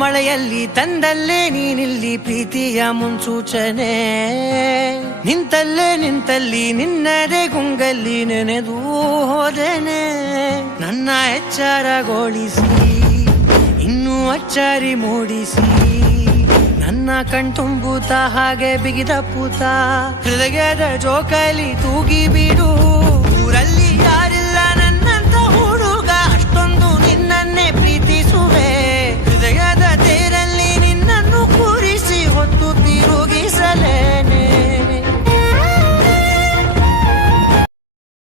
ಮಳೆಯಲ್ಲಿ ತಂದಲ್ಲೇ ನೀನಿಲ್ಲಿ ಪ್ರೀತಿಯ ಮುನ್ಸೂಚನೆ, ನಿಂತಲ್ಲಿ ನಿನ್ನದೇ ಗುಂಗಲ್ಲಿ ನೆನೆದು ಹೋದೆನೆ. ನನ್ನ ಎಚ್ಚರಗೊಳಿಸಿ ಇನ್ನೂ ಅಚ್ಚರಿ ಮೂಡಿಸಿ, ನನ್ನ ಕಣ್ತುಂಬುತ್ತ ಹಾಗೆ ಬಿಗಿದ ಪೂತ ಹೃದಯದ ಜೋಕಾಲಿ ತೂಗಿ ಬಿಡು.